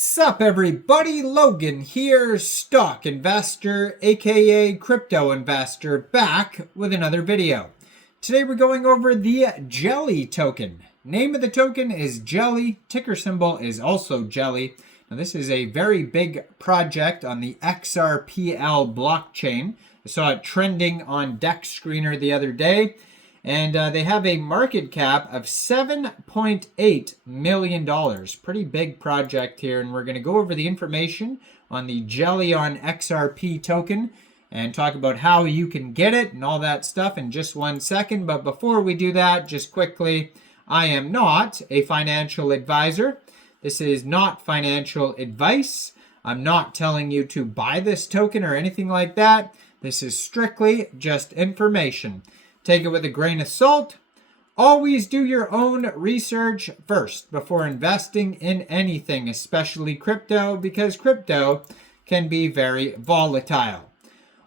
Sup everybody, Logan here, stock investor, aka crypto investor, back with another video. Today we're going over the Jelly token. Name of the token is Jelly, ticker symbol is also Jelly. Now this is a very big project on the XRPL blockchain. I saw it trending on Dex Screener the other day. And they have a market cap of $7.8 million. Pretty big project here. And we're going to go over the information on the Jelly on XRP token and talk about how you can get it and all that stuff in just 1 second. But before we do that, just quickly, I am not a financial advisor. This is not financial advice. I'm not telling you to buy this token or anything like that. This is strictly just information. Take it with a grain of salt. Always do your own research first before investing in anything, especially crypto, because crypto can be very volatile.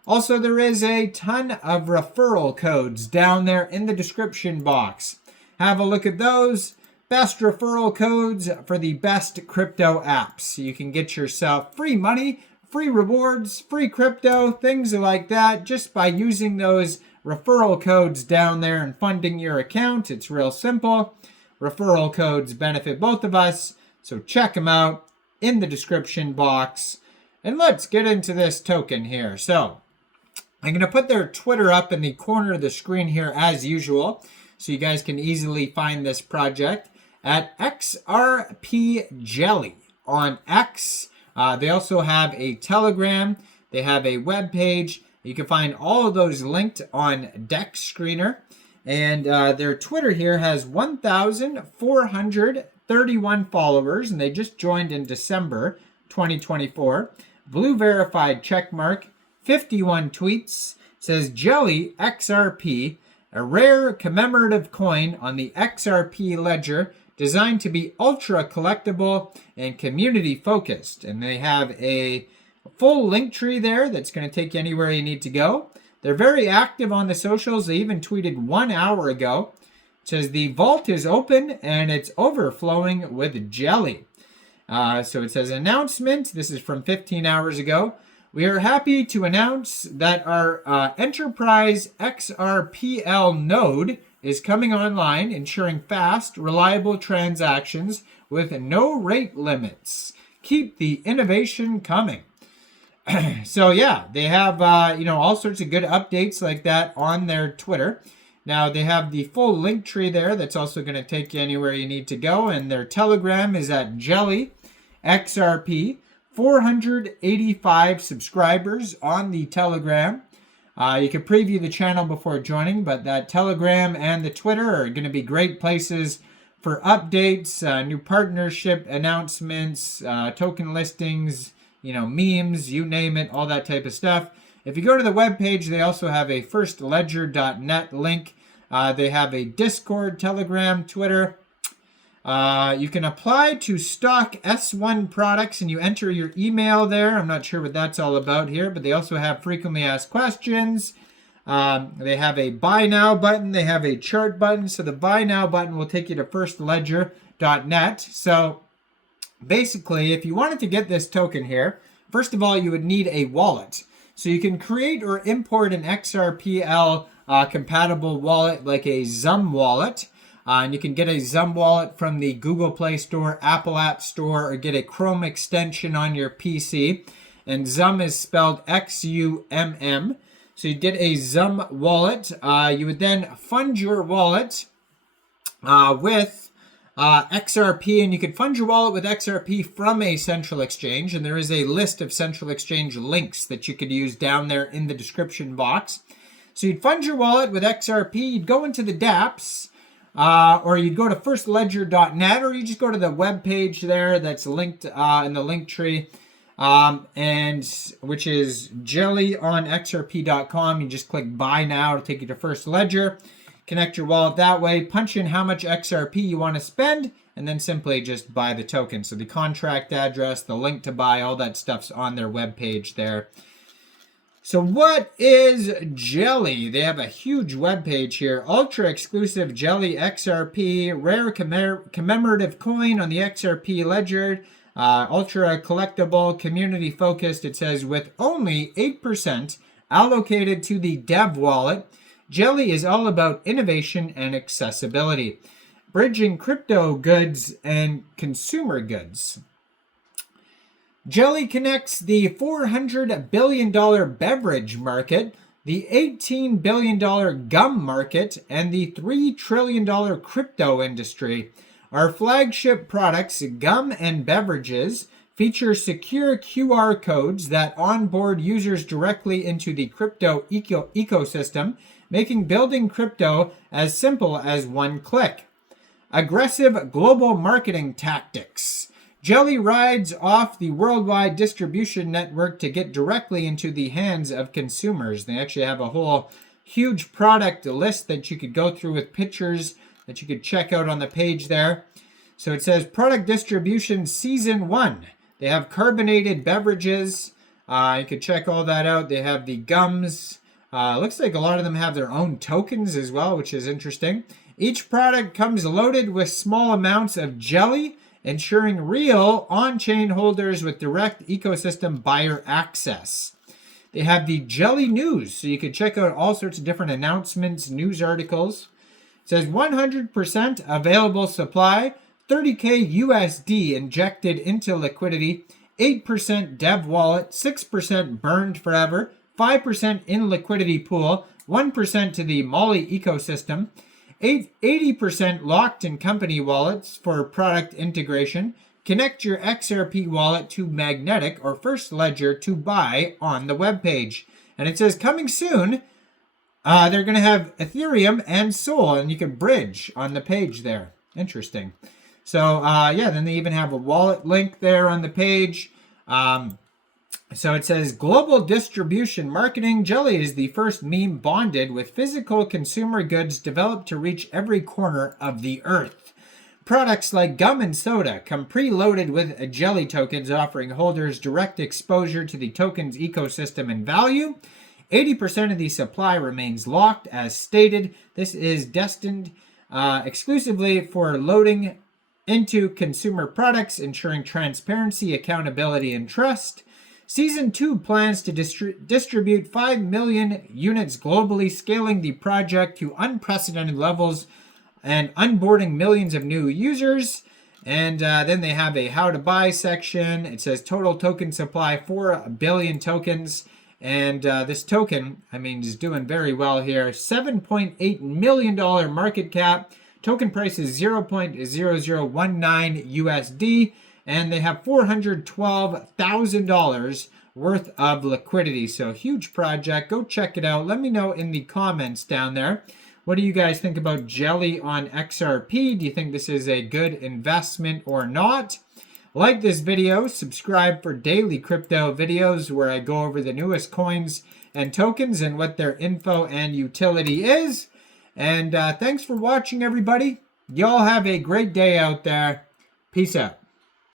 Also, there is a ton of referral codes down there in the description box. Have a look at those. Best referral codes for the best crypto apps. You can get yourself free money, free rewards, free crypto, things like that, just by using those referral codes down there and funding your account. It's real simple. Referral codes benefit both of us, so check them out in the description box. And let's get into this token here. So I'm going to put their Twitter up in the corner of the screen here as usual, so you guys can easily find this project at XRP Jelly on X. They also have a Telegram. They have a web page. You can find all of those linked on Dex Screener. And their Twitter here has 1,431 followers, and they just joined in December 2024. Blue verified checkmark, 51 tweets. It says Jelly XRP, a rare commemorative coin on the XRP ledger designed to be ultra collectible and community focused. And they have a full link tree there that's going to take you anywhere you need to go. They're very active on the socials. They even tweeted 1 hour ago. It says the vault is open and it's overflowing with jelly. So it says announcement. This is from 15 hours ago. We are happy to announce that our enterprise XRPL node is coming online, ensuring fast, reliable transactions with no rate limits. Keep the innovation coming. So yeah, they have all sorts of good updates like that on their Twitter. Now they have the full link tree there that's also going to take you anywhere you need to go, and their Telegram is at Jelly XRP. 485 subscribers on the Telegram. You can preview the channel before joining, but that Telegram and the Twitter are going to be great places for updates, new partnership announcements, token listings, memes, you name it, all that type of stuff. If you go to the webpage, they also have a firstledger.net link. They have a Discord, Telegram, Twitter. You can apply to stock S1 products and you enter your email there. I'm not sure what that's all about here, but they also have frequently asked questions. They have a buy now button. They have a chart button. So the buy now button will take you to firstledger.net. So basically, if you wanted to get this token here, first of all, you would need a wallet. So you can create or import an XRPL compatible wallet like a XUMM wallet. And you can get a XUMM wallet from the Google Play Store, Apple App Store, or get a Chrome extension on your PC. And XUMM is spelled XUMM. So you get a XUMM wallet. You would then fund your wallet with XRP, and you can fund your wallet with XRP from a central exchange, and there is a list of central exchange links that you could use down there in the description box. So you'd fund your wallet with XRP, you'd go into the dApps, or you'd go to firstledger.net, or you just go to the web page there that's linked in the link tree, and which is jellyonxrp.com. You just click buy now to take you to First Ledger. Connect your wallet that way, punch in how much XRP you want to spend, and then simply just buy the token. So the contract address, the link to buy, all that stuff's on their webpage there. So what is Jelly? They have a huge webpage here. Ultra exclusive Jelly XRP, rare commemorative coin on the XRP ledger. Ultra collectible, community focused. It says with only 8% allocated to the dev wallet, Jelly is all about innovation and accessibility, bridging crypto goods and consumer goods. Jelly connects the $400 billion beverage market, the $18 billion gum market, and the $3 trillion crypto industry. Our flagship products, gum and beverages, feature secure QR codes that onboard users directly into the crypto ecosystem, making building crypto as simple as one click. Aggressive global marketing tactics. Jelly rides off the worldwide distribution network to get directly into the hands of consumers. They actually have a whole huge product list that you could go through with pictures that you could check out on the page there. So it says product distribution season 1. They have carbonated beverages. You could check all that out. They have the gums. Looks like a lot of them have their own tokens as well, which is interesting. Each product comes loaded with small amounts of jelly, ensuring real on-chain holders with direct ecosystem buyer access. They have the Jelly News, so you can check out all sorts of different announcements, news articles. It says 100% available supply, 30K USD injected into liquidity, 8% dev wallet, 6% burned forever, 5% in liquidity pool, 1% to the Molly ecosystem, 80% locked in company wallets for product integration. Connect your XRP wallet to Magnetic or First Ledger to buy on the webpage. And it says coming soon. They're going to have Ethereum and Sol, and you can bridge on the page there. Interesting. So, yeah, then they even have a wallet link there on the page. So it says global distribution marketing. Jelly is the first meme bonded with physical consumer goods developed to reach every corner of the earth. Products like gum and soda come preloaded with Jelly tokens, offering holders direct exposure to the token's ecosystem and value. 80% of the supply remains locked as stated. This is destined exclusively for loading into consumer products, ensuring transparency, accountability, and trust. Season 2 plans to distribute 5 million units globally, scaling the project to unprecedented levels and onboarding millions of new users. And then they have a how to buy section. It says total token supply 4 billion tokens. And this token, is doing very well here. $7.8 million market cap. Token price is 0.0019 USD. And they have $412,000 worth of liquidity. So huge project. Go check it out. Let me know in the comments down there. What do you guys think about Jelly on XRP? Do you think this is a good investment or not? Like this video. Subscribe for daily crypto videos where I go over the newest coins and tokens and what their info and utility is. And thanks for watching, everybody. Y'all have a great day out there. Peace out.